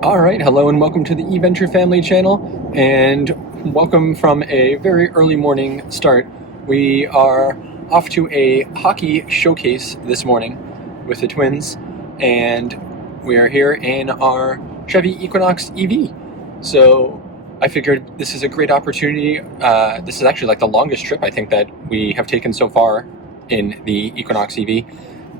Alright, hello and welcome to the eVenture family channel, and welcome from a very early morning start. We are off to a hockey showcase this morning with the twins, and we are here in our Chevy Equinox EV. So I figured this is a great opportunity. This is actually like the longest trip I think that we have taken so far in the Equinox EV,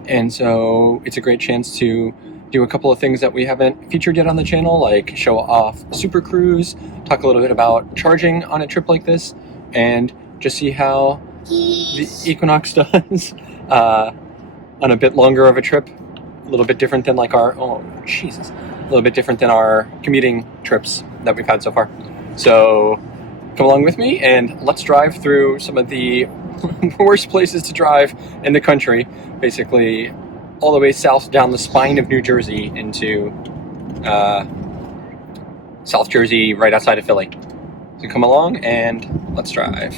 and so it's a great chance to do a couple of things that we haven't featured yet on the channel, like show off SuperCruise, talk a little bit about charging on a trip like this, and just see how the Equinox does on a bit longer of a trip. A little bit different than like our, a little bit different than our commuting trips that we've had so far. So come along with me and let's drive through some of the worst places to drive in the country, basically all the way south down the spine of New Jersey into South Jersey, right outside of Philly. So come along and let's drive.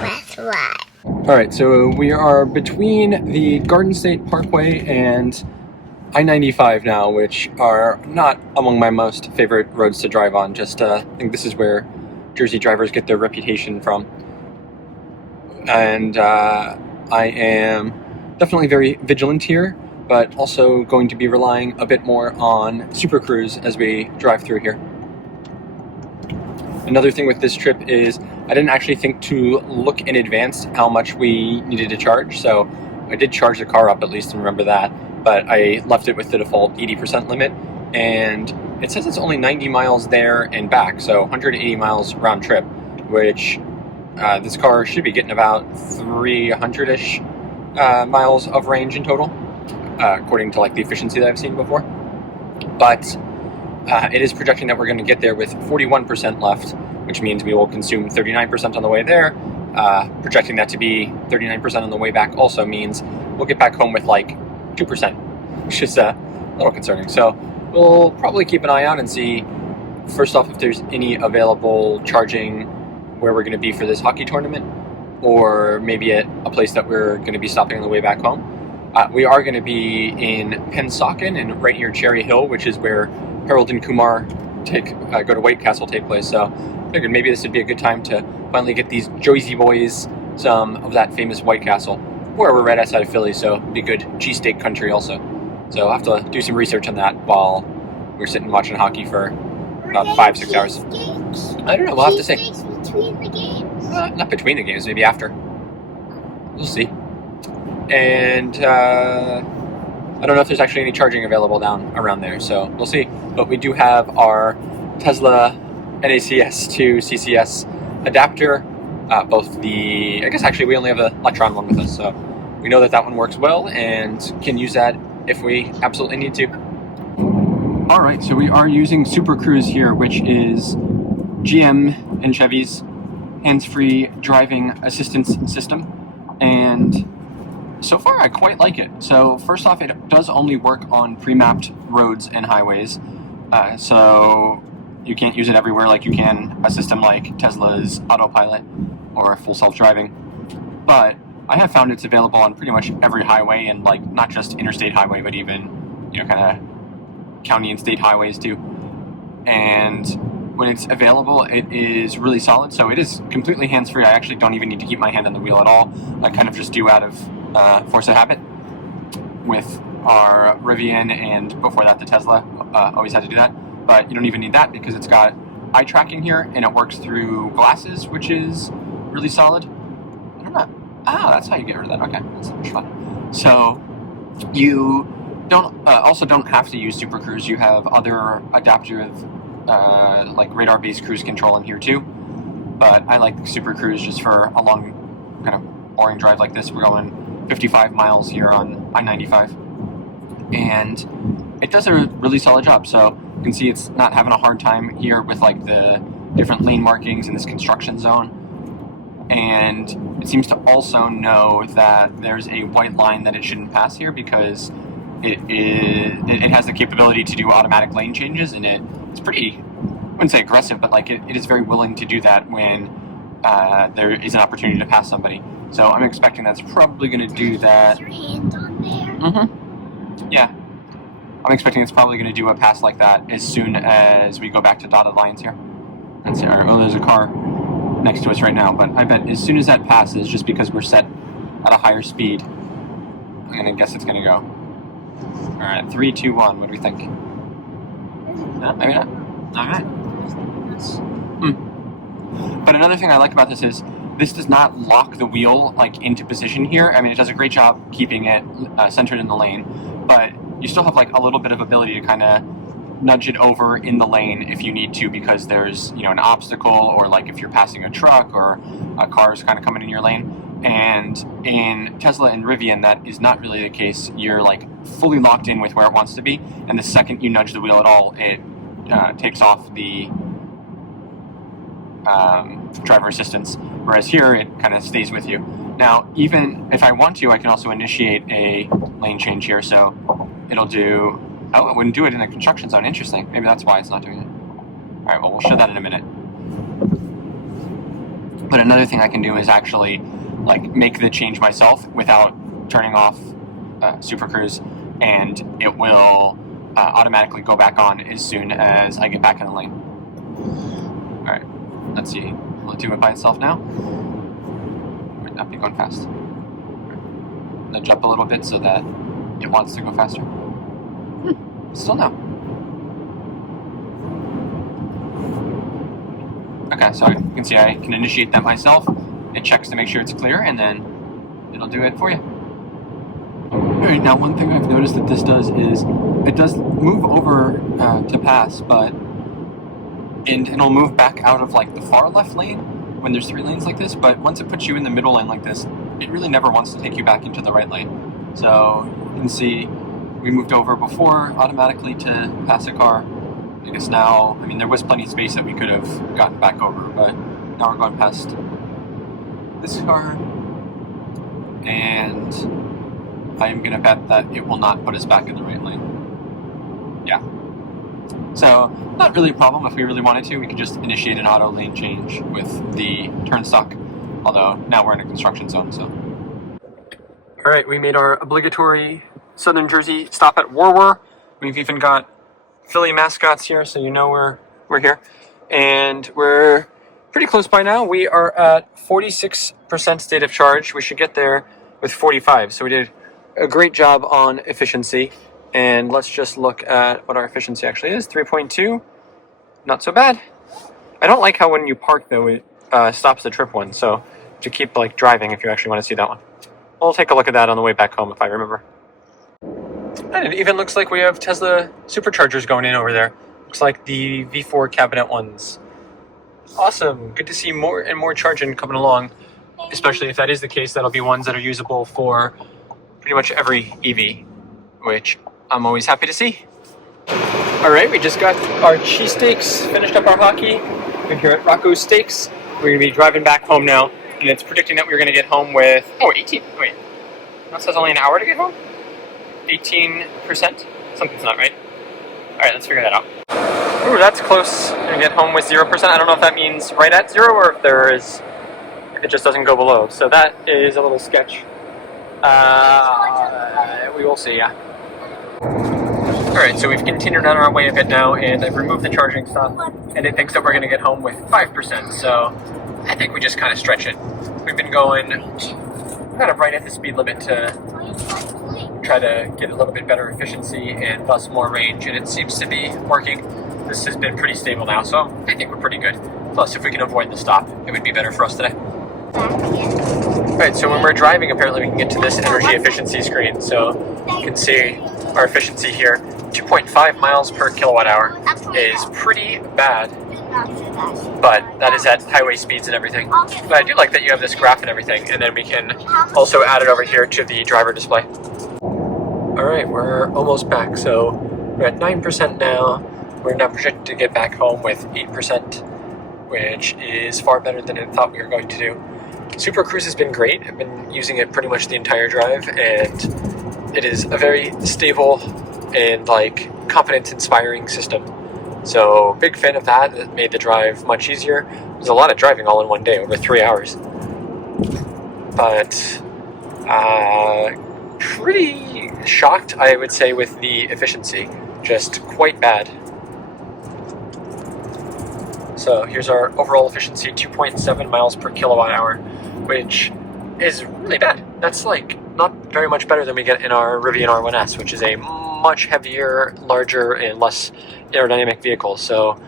That's right. Alright, so we are between the Garden State Parkway and I-95 now, which are not among my most favorite roads to drive on. Just I think this is where Jersey drivers get their reputation from. And I am definitely very vigilant here, but also going to be relying a bit more on SuperCruise as we drive through here. Another thing with this trip is I didn't actually think to look in advance how much we needed to charge, so I did charge the car up at least and remember that, but I left it with the default 80% limit, and it says it's only 90 miles there and back, so 180 miles round trip, which this car should be getting about 300-ish miles of range in total, according to like the efficiency that I've seen before. But it is projecting that we're going to get there with 41% left, which means we will consume 39% on the way there. Projecting that to be 39% on the way back also means we'll get back home with like 2%, which is a little concerning. So we'll probably keep an eye out and see, first off, if there's any available charging where we're going to be for this hockey tournament, or maybe at a place that we're going to be stopping on the way back home. We are going to be in Pennsauken and right near Cherry Hill, which is where Harold and Kumar go to White Castle take place. So I figured maybe this would be a good time to finally get these Jersey boys some of that famous White Castle, where we're right outside of Philly, so it'd be good cheesesteak country also. So I'll have to do some research on that while we're sitting watching hockey for about 5-6 hours. I don't know, we'll have to see. Between the games. Not between the games, maybe after. We'll see. And I don't know if there's actually any charging available down around there, so we'll see. But we do have our Tesla NACS to CCS adapter. I guess actually we only have the Lectron one with us, so we know that that one works well and can use that if we absolutely need to. Alright, so we are using SuperCruise here, which is GM and Chevy's hands-free driving assistance system, and so far I quite like it. So first off, it does only work on pre-mapped roads and highways, so you can't use it everywhere like you can a system like Tesla's autopilot or full self-driving, but I have found it's available on pretty much every highway, and like not just interstate highway, but even, you know, kind of county and state highways too. And when it's available, it is really solid. So it is completely hands-free. I actually don't even need to keep my hand on the wheel at all. I kind of just do out of force of habit. With our Rivian and before that the Tesla, always had to do that. But you don't even need that because it's got eye tracking here and it works through glasses, which is really solid. I don't know. That's how you get rid of that. Okay, that's so much fun. So you also don't have to use SuperCruise. You have other adaptive like radar-based cruise control in here too, but I like SuperCruise just for a long kind of boring drive like this. We're going 55 miles here on I-95, and it does a really solid job. So you can see it's not having a hard time here with like the different lane markings in this construction zone, and it seems to also know that there's a white line that it shouldn't pass here because it has the capability to do automatic lane changes, and it's pretty, I wouldn't say aggressive, but like it is very willing to do that when there is an opportunity to pass somebody. So I'm expecting that's probably going to do that. Your hand on there. Mm-hmm. Yeah. I'm expecting it's probably going to do a pass like that as soon as we go back to dotted lines here. Let's see. Oh, there's a car next to us right now, but I bet as soon as that passes, just because we're set at a higher speed, I'm going to guess it's going to go. All right, 3, 2, 1. What do we think? No, maybe not. All right. But another thing I like about this is this does not lock the wheel like into position here. I mean, it does a great job keeping it centered in the lane, but you still have like a little bit of ability to kind of nudge it over in the lane if you need to, because there's, you know, an obstacle, or like if you're passing a truck or a car is kind of coming in your lane. And in Tesla and Rivian, that is not really the case. You're like fully locked in with where it wants to be, and the second you nudge the wheel at all, it takes off the driver assistance, whereas here it kind of stays with you. Now, even if I want to, I can also initiate a lane change here, so it'll do... Oh, it wouldn't do it in a construction zone. Interesting. Maybe that's why it's not doing it. All right, well, we'll show that in a minute. But another thing I can do is actually like make the change myself without turning off SuperCruise, and it will automatically go back on as soon as I get back in the lane. All right, let's see. Will it do it by itself now? Might not be going fast. Nudge up a little bit so that it wants to go faster. Still no. Okay, so you can see I can initiate that myself. It checks to make sure it's clear, and then it'll do it for you. Alright, now one thing I've noticed that this does is it does move over to pass, and it'll move back out of like the far left lane when there's 3 lanes like this, but once it puts you in the middle lane like this, it really never wants to take you back into the right lane. So you can see we moved over before automatically to pass a car. I guess now, I mean, there was plenty of space that we could have gotten back over, but now we're going past this car, and I am going to bet that it will not put us back in the right lane. Yeah. So, not really a problem. If we really wanted to, we could just initiate an auto lane change with the turnstock, although now we're in a construction zone, so. Alright, we made our obligatory Southern Jersey stop at War. We've even got Philly mascots here, so you know we're here. And we're pretty close by now. We are at 46% state of charge. We should get there with 45. So we did a great job on efficiency. And let's just look at what our efficiency actually is. 3.2. Not so bad. I don't like how when you park, though, it stops the trip one. So to keep like driving if you actually want to see that one. We'll take a look at that on the way back home if I remember. And it even looks like we have Tesla SuperChargers going in over there. Looks like the V4 cabinet ones. Awesome. Good to see more and more charging coming along. Especially if that is the case, that'll be ones that are usable for pretty much every EV, which I'm always happy to see. All right, we just got our cheesesteaks, finished up our hockey. We're here at Rocco's Steaks. We're going to be driving back home now, and it's predicting that we're going to get home with, 18, wait, that says only an hour to get home? 18%? Something's not right. All right, let's figure that out. Ooh, that's close. Gonna get home with 0%. I don't know if that means right at 0 or if if it just doesn't go below. So that is a little sketch. We will see, yeah. All right, so we've continued on our way a bit now, and I've removed the charging stop, and it thinks that we're gonna get home with 5%. So I think we just kind of stretch it. We've been going kind of right at the speed limit to try to get a little bit better efficiency and thus more range, and it seems to be working. This has been pretty stable now, so I think we're pretty good. Plus, if we can avoid the stop, it would be better for us today. Alright, so when we're driving, apparently we can get to this energy efficiency screen. So you can see our efficiency here. 2.5 miles per kilowatt hour is pretty bad, but that is at highway speeds and everything. But I do like that you have this graph and everything, and then we can also add it over here to the driver display. Alright, we're almost back, so we're at 9% now. We're now projected to get back home with 8%, which is far better than I thought we were going to do. SuperCruise has been great. I've been using it pretty much the entire drive, and it is a very stable and confidence-inspiring system. So big fan of that. It made the drive much easier. was a lot of driving all in one day, over 3 hours. But pretty shocked, I would say, with the efficiency. Just quite bad. So here's our overall efficiency, 2.7 miles per kilowatt hour, which is really bad. That's like not very much better than we get in our Rivian R1S, which is a much heavier, larger, and less aerodynamic vehicle. So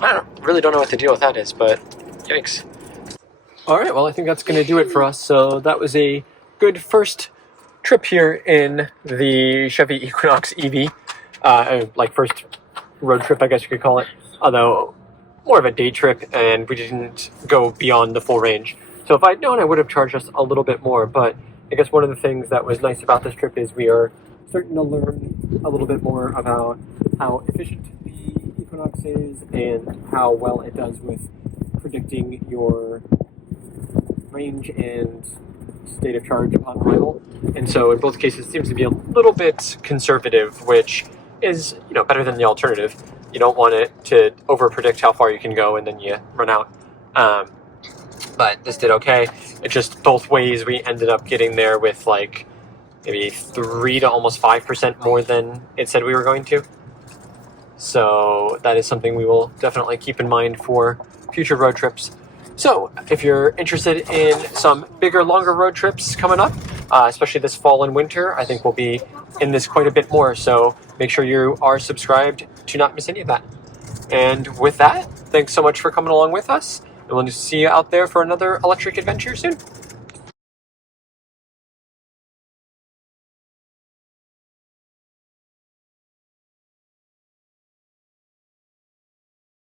I really don't know what the deal with that is, but yikes. All right, well, I think that's going to do it for us. So that was a good first trip here in the Chevy Equinox EV. Like first road trip, I guess you could call it. Although more of a day trip, and we didn't go beyond the full range. So if I'd known, I would have charged us a little bit more. But I guess one of the things that was nice about this trip is we are starting to learn a little bit more about how efficient the Equinox is and how well it does with predicting your range and state of charge upon arrival. And so in both cases, it seems to be a little bit conservative, which is, better than the alternative. You don't want it to over predict how far you can go and then you run out. But this did okay. It just both ways we ended up getting there with like maybe 3 to almost 5% more than it said we were going to. So that is something we will definitely keep in mind for future road trips. So if you're interested in some bigger, longer road trips coming up, especially this fall and winter, I think we'll be in this quite a bit more. So make sure you are subscribed to not miss any of that. And with that, thanks so much for coming along with us. And we'll see you out there for another electric adventure soon.